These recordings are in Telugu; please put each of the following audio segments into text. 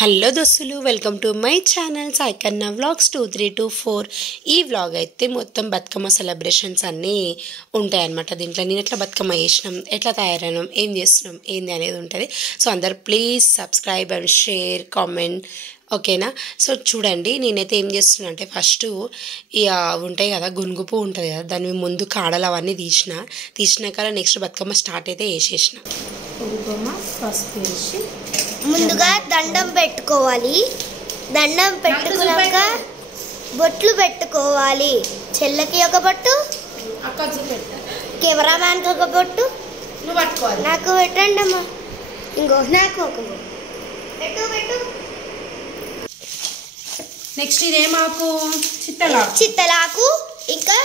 హలో దోస్తులు, welcome to my channel Sai కన్నా వ్లాగ్స్ 2324. ఈ వ్లాగ్ అయితే మొత్తం బతుకమ్మ సెలబ్రేషన్స్ అన్నీ ఉంటాయన్నమాట. దీంట్లో నేను ఎట్లా బతుకమ్మ చేసినాం, ఎట్లా తయారైనాం, ఏం చేస్తున్నాం, ఏంది అనేది ఉంటుంది. సో అందరు please subscribe and share, comment, ఓకేనా. సో చూడండి, నేనైతే ఏం చేస్తున్నా అంటే ఫస్ట్ ఇక ఉంటాయి కదా, గునుగు పువ్వు ఉంటుంది కదా, దాని ముందు కాడలు అవన్నీ తీసినాక నెక్స్ట్ బతుకమ్మ స్టార్ట్ అయితే వేసేసిన. కుంకుమ పసుపు వేసి ముందుగా దండం పెట్టుకోవాలి. దండం పెట్టుకున్నాక బొట్లు పెట్టుకోవాలి. చెల్లకి ఒక బొట్టు, కెమెరామ్యాన్కి ఒక బొట్టు, నాకు పెట్టండి అమ్మా. ఇంకో నాకు ఒక బొట్టు పెట్టు. నెక్స్ట్ ఇదేమాకు, చిత్తలాకు ఇంకా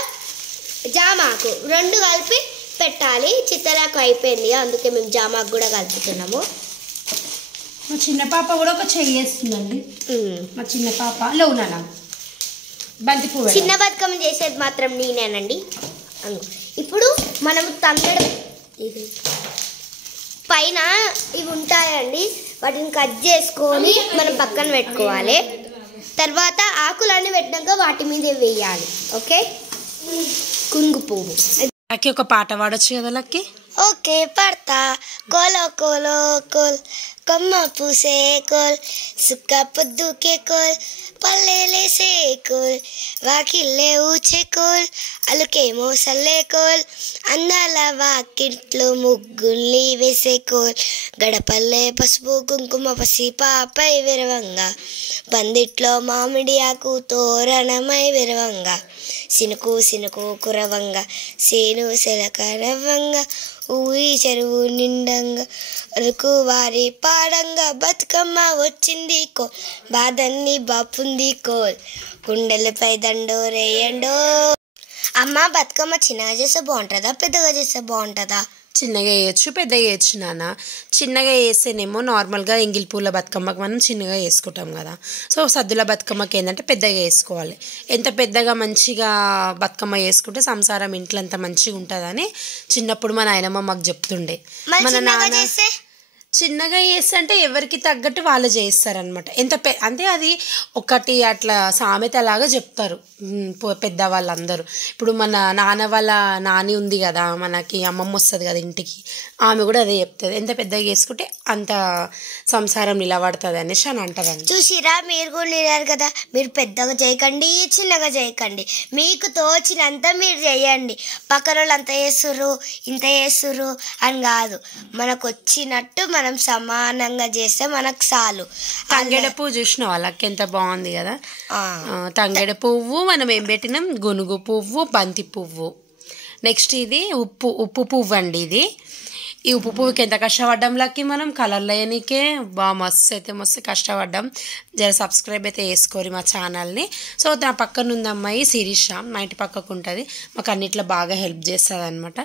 జామాకు రెండు కలిపి పెట్టాలి. చిత్తలాకు అయిపోయింది, అందుకే మేము జామాకు కూడా కలుపుతున్నాము. మా చిన్న పాప కూడా ఒక చెయ్యేస్తుందండి. మా చిన్న పాప లోనా బంతి పువ్వు చిన్న బతుకమ్మ చేసేది మాత్రం నేనేనండి. ఇప్పుడు మనం తంగడం పైన ఇవి ఉంటాయండి, వాటిని కట్ చేసుకొని మనం పక్కన పెట్టుకోవాలి. తర్వాత ఆకులన్నీ పెట్టినాక వాటి మీద వేయాలి. ఓకే, కుంగు పువ్వు. లక్కి ఒక పాట పాడొచ్చు కదా లక్కి? ఓకే పడతా. కోలో కోలో కోల్ కొమ్మ పూసే కోల్ సుక్క పొద్దుకే కోల్ పల్లెలేసే కోల్ వాకిల్లే ఊచే కోల్ అలుకే మోసల్లే కోల్ అందాల వాకిట్లో ముగ్గుల్ని వేసే కోల్ గడపల్లే పసుపు కుంకుమ పసి పాపై విరవంగా పందిట్లో మామిడి ఆకు తోరణమై విరవంగా సినుకు సినుకు కురవంగా సేను సెలక నవ్వంగా ఊరి చెరువు నిండంగా అరకు వారి పాడంగా బతుకమ్మ వచ్చింది కోల్ బాధన్ని బాపుంది కోల్ గుండెలపై దండోరేయండో. అమ్మ బతుకమ్మ చిన్నగా చేస్తే బాగుంటుందా, పెద్దగా చేస్తే బాగుంటుందా? చిన్నగా వేయచ్చు, పెద్దగా వేయచ్చు నాన్న. చిన్నగా వేస్తేనేమో నార్మల్గా ఎంగిల్ పూల బతుకమ్మకి మనం చిన్నగా వేసుకుంటాం కదా. సో సద్దుల బతుకమ్మకి ఏంటంటే పెద్దగా వేసుకోవాలి. ఎంత పెద్దగా మంచిగా బతుకమ్మ వేసుకుంటే సంసారం ఇంట్లో అంత మంచిగా ఉంటుందని చిన్నప్పుడు మా నాయనమ్మ మాకు చెప్తుండే. మన నాన్న చిన్నగా చేస్తే అంటే ఎవరికి తగ్గట్టు వాళ్ళు చేస్తారనమాట. అంటే అది ఒకటి అట్లా సామెత లాగా చెప్తారు పెద్దవాళ్ళందరూ. ఇప్పుడు మన నాన్న వాళ్ళ నాని ఉంది కదా, మనకి అమ్మమ్మ వస్తుంది కదా ఇంటికి, ఆమె కూడా అదే చెప్తుంది, ఎంత పెద్దగా చేసుకుంటే అంత సంసారం నిలబడుతుంది అనేసి అని అంటారండి. చూసిరా, మీరు కూడా వినారు కదా, మీరు పెద్దగా చేయకండి, చిన్నగా చేయకండి, మీకు తోచినంత మీరు చేయండి. పక్కన వాళ్ళు అంత చేస్తుర్రు ఇంత చేస్తుర్రు అని కాదు, మనకు వచ్చినట్టు మనం సమానంగా చేస్తే మనకు చాలు. తంగేడ పువ్వు చూసిన వాళ్ళకి ఎంత బాగుంది కదా. తంగేడ పువ్వు మనం ఏం పెట్టినాం, గునుగు పువ్వు, బంతి పువ్వు. నెక్స్ట్ ఇది ఉప్పు పువ్వు అండి. ఈ ఉప్పు పువ్వుకి ఎంత కష్టపడ్డాం లక్కి, మనం కలర్లు వేయనికే మస్తు కష్టపడ్డాం. జర సబ్స్క్రైబ్ అయితే వేసుకోరు మా ఛానల్ని. సో నా పక్కన ఉంది అమ్మాయి శిరీష, మా ఇంటి పక్కకు ఉంటుంది, మాకు అన్నిట్లో బాగా హెల్ప్ చేస్తుంది అనమాట.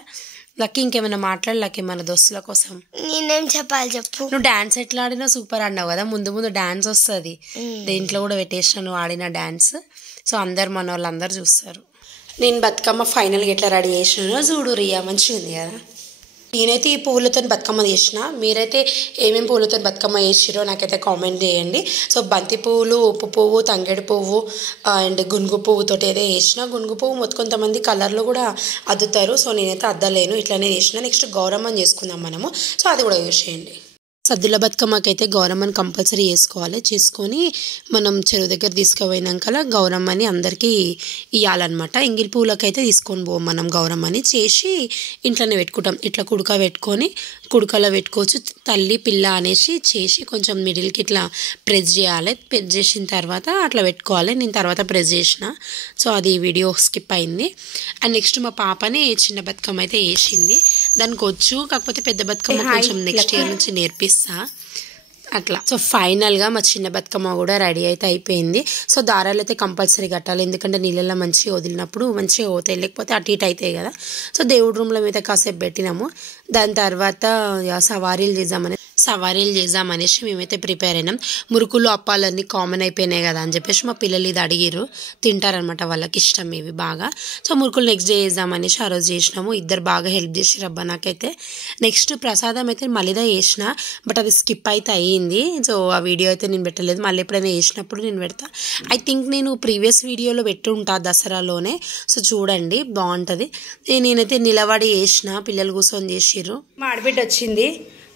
లక్కి ఇంకేమైనా మాట్లాడలకి మన దోస్తుల కోసం? నేనేం చెప్పాలి చెప్పు. నువ్వు డాన్స్ ఎట్లా ఆడినా సూపర్ ఆడినావు కదా, ముందు డాన్స్ వస్తుంది, దేంట్లో కూడా పెట్టేసిన నువ్వు ఆడిన డాన్స్. సో అందరు మన వాళ్ళందరూ చూస్తారు. నేను బతుకమ్మ ఫైనల్గా ఎట్లా రెడీ చేసినానో చూడు రియా, మంచిగా ఉంది కదా. నేనైతే ఈ పువ్వులతో బతుకమ్మ చేసిన, మీరైతే ఏమేమి పువ్వులతో బతుకమ్మ చేసిరో నాకైతే కామెంట్ చేయండి. సో బంతి పువ్వులు, ఉప్పు పువ్వు, తంగేడు పువ్వు అండ్ గునుగు పువ్వుతో అయితే చేసిన. గునుగు పువ్వు కొంతమంది కలర్లు కూడా అద్దుతారు, సో నేనైతే అద్దలేను, ఇట్లానే చేసిన. నెక్స్ట్ గౌరమ్మని చేసుకుందాం మనము, సో అది కూడా యూజ్ చేయండి. సద్దుల బతుకమ్మకి అయితే గౌరమ్మని కంపల్సరీ చేసుకొని మనం చెరువు దగ్గర తీసుకుపోయినాక గౌరమ్మని అందరికీ ఇవ్వాలన్నమాట. ఎంగిల్ పూలకి అయితే తీసుకొని పోం మనం, గౌరమ్మని చేసి ఇంట్లోనే పెట్టుకుంటాం. ఇట్లా కుడుకలో పెట్టుకోవచ్చు, తల్లి పిల్ల అనేసి చేసి కొంచెం మిడిల్కి ఇట్లా ప్రెస్ చేయాలి. ప్రెస్ చేసిన తర్వాత అట్లా పెట్టుకోవాలి. నేను తర్వాత ప్రెస్ చేసిన, సో అది వీడియో స్కిప్ అయింది. అండ్ నెక్స్ట్ మా పాపని చిన్న బతుకమ్మ అయితే వేసింది, దానికి వచ్చు, కాకపోతే పెద్ద బతుకమ్మ కొంచెం నెక్స్ట్ ఇయర్ నుంచి నేర్పిస్తా అట్లా. సో ఫైనల్గా మా చిన్న బతుకమ్మ కూడా రెడీ అయితే అయిపోయింది. సో దారాలు అయితే కంపల్సరీ కట్టాలి, ఎందుకంటే నీళ్ళల్లో మంచిగా వదిలినప్పుడు మంచిగా పోతాయి, లేకపోతే అటు ఇటు అవుతాయి కదా. సో దేవుడి రూమ్లో అయితే కాసేపు పెట్టినాము. దాని తర్వాత సవారీలు చేద్దామని సవారీలు చేద్దామనేసి మేమైతే ప్రిపేర్ అయినాం. మురుకులు అప్పాలన్నీ కామన్ అయిపోయినాయి కదా అని చెప్పేసి మా పిల్లలు ఇది అడిగిరు, తింటారనమాట, వాళ్ళకి ఇష్టం ఇవి బాగా. సో మురుకులు నెక్స్ట్ డే చేద్దామనేసి ఆ రోజు చేసినాము. ఇద్దరు బాగా హెల్ప్ చేసి రబ్బా నాకైతే. నెక్స్ట్ ప్రసాదం అయితే మళ్ళీదా చేసిన, బట్ అది స్కిప్ అయితే అయ్యింది. సో ఆ వీడియో అయితే నేను పెట్టలేదు, మళ్ళీ ఎప్పుడైనా చేసినప్పుడు నేను పెడతా. ఐ థింక్ నేను ప్రీవియస్ వీడియోలో పెట్టి ఉంటా దసరాలోనే, సో చూడండి బాగుంటుంది. నేనైతే నిలబడి చేసిన, పిల్లలు కూర్చొని చేసిర్రు. మా ఆడబిడ్డ వచ్చింది,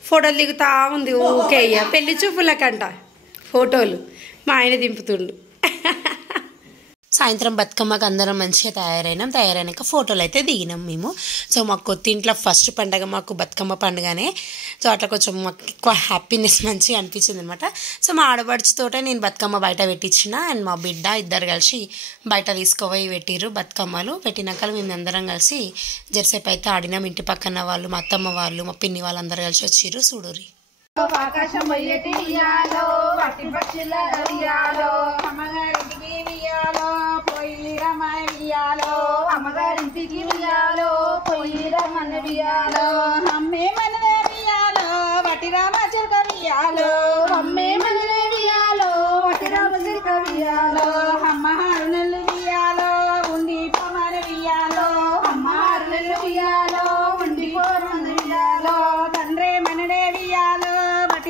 ఫోటోలు దిగుతా ఉంది ఊకే. పెళ్లి చూపులకంట ఫోటోలు మా ఆయన దింపుతుండు. సాయంత్రం బతుకమ్మకి అందరం మంచిగా తయారైనాక ఫోటోలు అయితే దిగినాం మేము. సో మాకు కొత్త ఇంట్లో ఫస్ట్ పండగ మాకు బతుకమ్మ పండుగనే. సో అట్లా కొంచెం మాకు ఎక్కువ హ్యాపీనెస్ మంచిగా అనిపించింది అనమాట. సో మా ఆడబడిచితోటే నేను బతుకమ్మ బయట పెట్టించిన, అండ్ మా బిడ్డ ఇద్దరు కలిసి బయట తీసుకుపోయి పెట్టిర్రు బతుకమ్మలు. పెట్టినాక మేము అందరం కలిసి జరసేపు అయితే ఆడినాం. ఇంటి పక్కన వాళ్ళు, మా అత్తమ్మ వాళ్ళు, మా పిన్ని వాళ్ళు అందరు కలిసి వచ్చిర్రు. చూడురి ఆకాశం బయటి వియాలో వట్టి పక్షుల వియాలో అమ్మగారింటికి వియాలో పోయి రమాయ వియాలో అమ్మగారింటికి వియాలో పోయి రమణ వియాలో అమ్మే మనదే వియాలో వట్టి రామ చిలక వియాలో అమ్మే మనదే వియాలో వట్టి రామ చిలక వియాలో అమ్మ హారునల్లు వియాలో ఉండి పొమన వియాలో అమ్మ హారునల్లు వియాలో ఉండి పొమన వియాలో తండ్రే మనడే వియాలో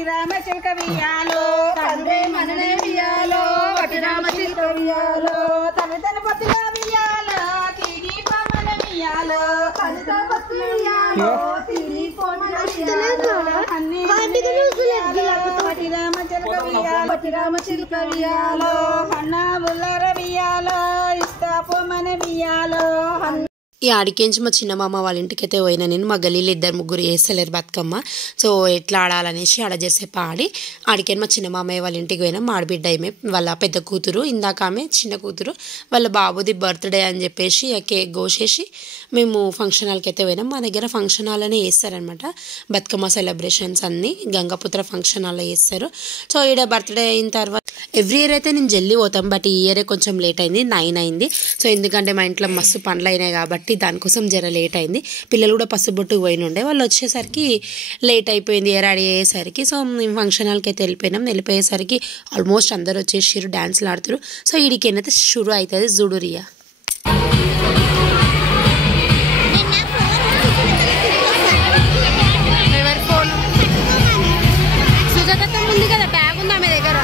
రామ చిలక వియాలో తండ్రి మననే వియాలో వటి రామ చిలక వియాలో తన పతిగా వియాలో తిని పమన వియాలో తన పతి వియాలో తిని పమన వియాలో అన్ని వటి రామ చిలక వియాలో వటి రామ చిలక వియాలో అన్న బుల్లర వియాలో ఇస్తా పొమన వియాలో. ఈ ఆడికించి మా చిన్న మామ వాళ్ళ ఇంటికి అయితే పోయినా నేను. మా గలీలో 2-3 వేస్తలేరు బతుకమ్మ. సో ఎట్లా ఆడాలనేసి ఆడ చేసేపు ఆడి ఆడికని మా చిన్న మామయ్య వాళ్ళ ఇంటికి పోయినాం. మా ఆడబిడ్డ ఆమె వాళ్ళ పెద్ద కూతురు, ఇందాక ఆమె చిన్న కూతురు, వాళ్ళ బాబుది బర్త్డే అని చెప్పేసి కేక్ కోసేసి మేము ఫంక్షన్ హాల్కి అయితే పోయినాం. మా దగ్గర ఫంక్షన్ హాల్ అనే వేస్తారనమాట బతుకమ్మ సెలబ్రేషన్స్ అన్నీ గంగాపుత్ర ఫంక్షన్ హాల్లో చేస్తారు. సో ఈడ బర్త్డే అయిన తర్వాత ఎవ్రీ ఇయర్ అయితే నేను జల్దీ పోతాం, బట్ ఈ ఇయరే కొంచెం లేట్ అయింది, 9 అయింది. సో ఎందుకంటే మా ఇంట్లో మస్తు పనులు అయినాయి కాబట్టి దానికోసం జర లేట్ అయింది. పిల్లలు కూడా పసుబొట్టుకు పోయిన ఉండే, వాళ్ళు వచ్చేసరికి లేట్ అయిపోయింది రెడీ అయ్యేసరికి. సో మేము ఫంక్షన్ హాల్కి అయితే వెళ్ళిపోయేసరికి ఆల్మోస్ట్ అందరు వచ్చేసారు, డ్యాన్స్లు ఆడుతారు. సో ఈడికైతే షురు అవుతుంది జుడురియా. ఉంది కదా బ్యాగ్ ఉందా మీ దగ్గర?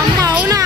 అమ్మ అవునా?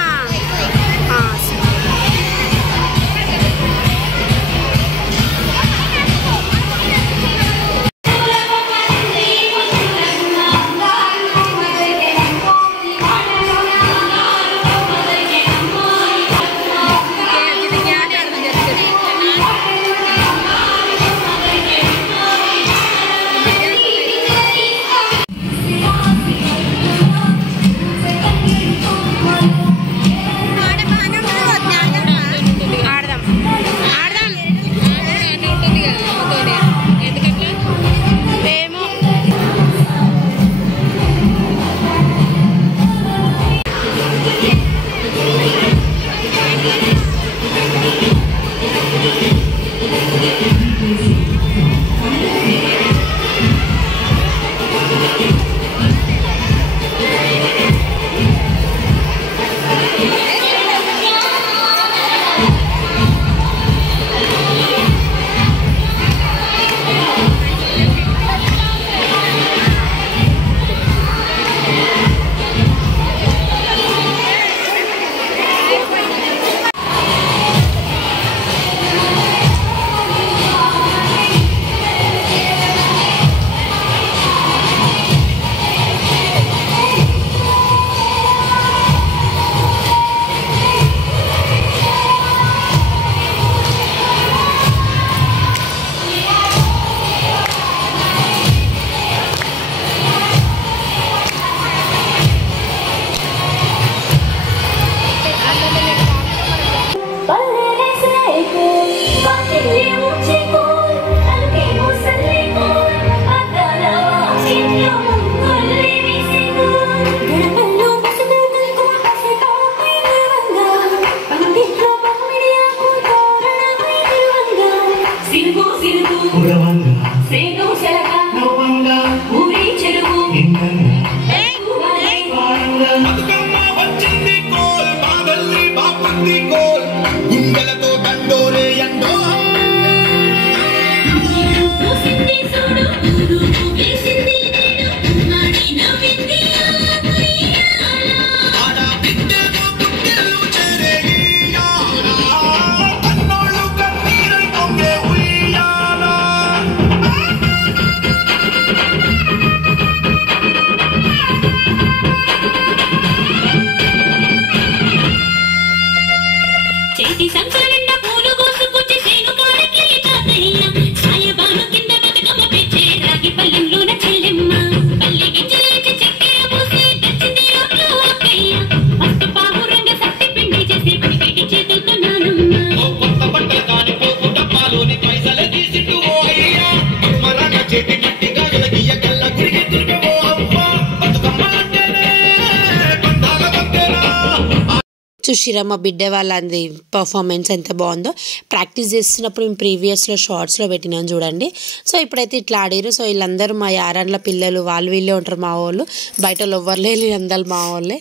చూసిరా మా బిడ్డ వాళ్ళది పర్ఫార్మెన్స్ ఎంత బాగుందో. ప్రాక్టీస్ చేస్తున్నప్పుడు మేము ప్రీవియస్లో షార్ట్స్లో పెట్టినాం చూడండి. సో ఇప్పుడైతే ఇట్లా ఆడిరు. సో వీళ్ళందరూ మా యారాన్ల పిల్లలు, వాళ్ళు వీళ్ళే ఉంటారు మా వాళ్ళు, బయట వాళ్ళు ఎవ్వరు లేరు, వీళ్ళందరూ మా వాళ్ళే.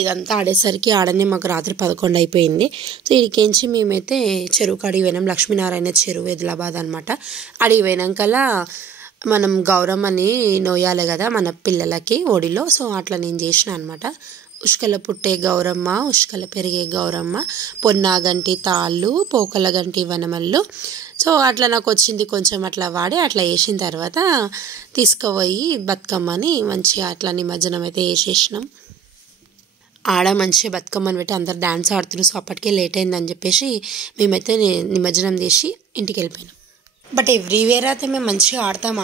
ఇదంతా ఆడేసరికి ఆడనే మాకు రాత్రి 11 అయిపోయింది. సో ఇడికించి మేమైతే చెరువుకి అడిగి పోయినాం. లక్ష్మీనారాయణ చెరువు, ఆదిలాబాద్ అనమాట. అడిగి పోయినాకల్లా మనం గౌరమ్మని నోయాలి కదా మన పిల్లలకి ఒడిలో. సో అట్లా నేను చేసిన అనమాట. ఉష్కల పుట్టే గౌరమ్మ, ఉష్కల పెరిగే గౌరమ్మ, పొన్నాగంటి తాళ్ళు, పోకల గంటి వనమల్లు. సో అట్లా నాకు వచ్చింది కొంచెం అట్లా వాడి అట్లా వేసిన తర్వాత తీసుకుపోయి బతుకమ్మని మంచిగా అట్లా నిమజ్జనం అయితే వేసేసినాం. ఆడ మంచిగా బతుకమ్మని పెట్టి అందరు డ్యాన్స్ ఆడుతున్నారు. సో అప్పటికే లేట్ అయిందని చెప్పేసి మేమైతే నిమజ్జనం చేసి ఇంటికి వెళ్ళిపోయినాం. బట్ ఎవ్రీవేర్ అయితే మేము మంచిగా ఆడతాం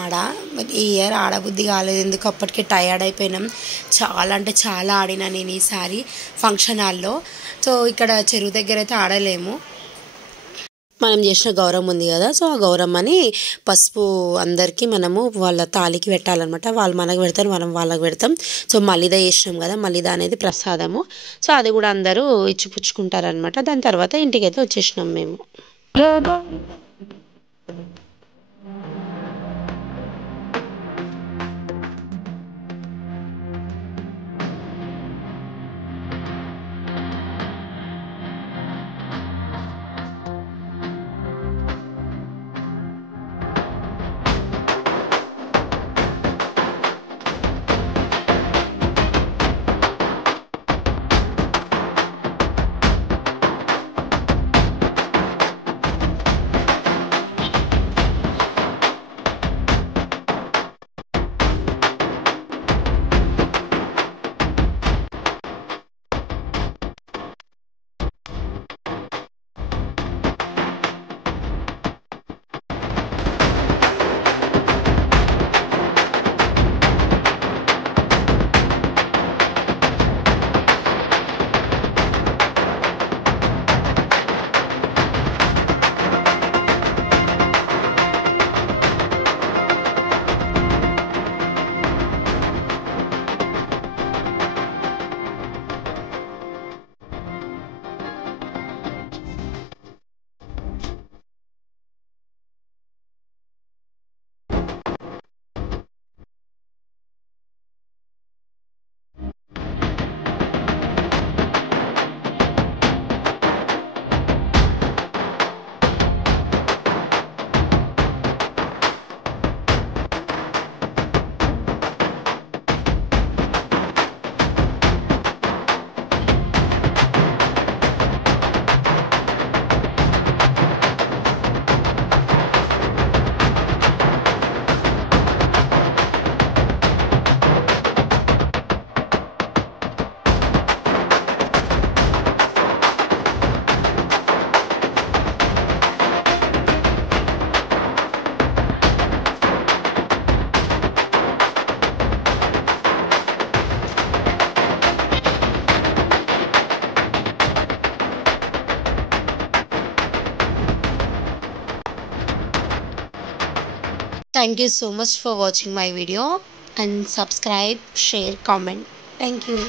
బట్ ఈ ఇయర్ ఆడబుద్ధి కాలేదు. ఎందుకు అప్పటికే టయర్డ్ అయిపోయినాం. చాలా అంటే చాలా ఆడినా నేను ఈసారి ఫంక్షన్ హాల్లో. సో ఇక్కడ చెరువు దగ్గర అయితే ఆడలేము. మనం చేసిన గౌరమ్మ ఉంది కదా, సో ఆ గౌరమ్మని పసుపు అందరికీ మనము వాళ్ళ తాలికి పెట్టాలన్నమాట. వాళ్ళు మనకు పెడతారు, మనం వాళ్ళకి పెడతాం. సో మలిదా చేసినాం కదా, మలిదా అనేది ప్రసాదము. సో అది కూడా అందరూ ఇచ్చిపుచ్చుకుంటారనమాట. దాని తర్వాత ఇంటికైతే వచ్చేసినాం మేము. Thank you so much for watching my video and subscribe, share, comment. Thank you.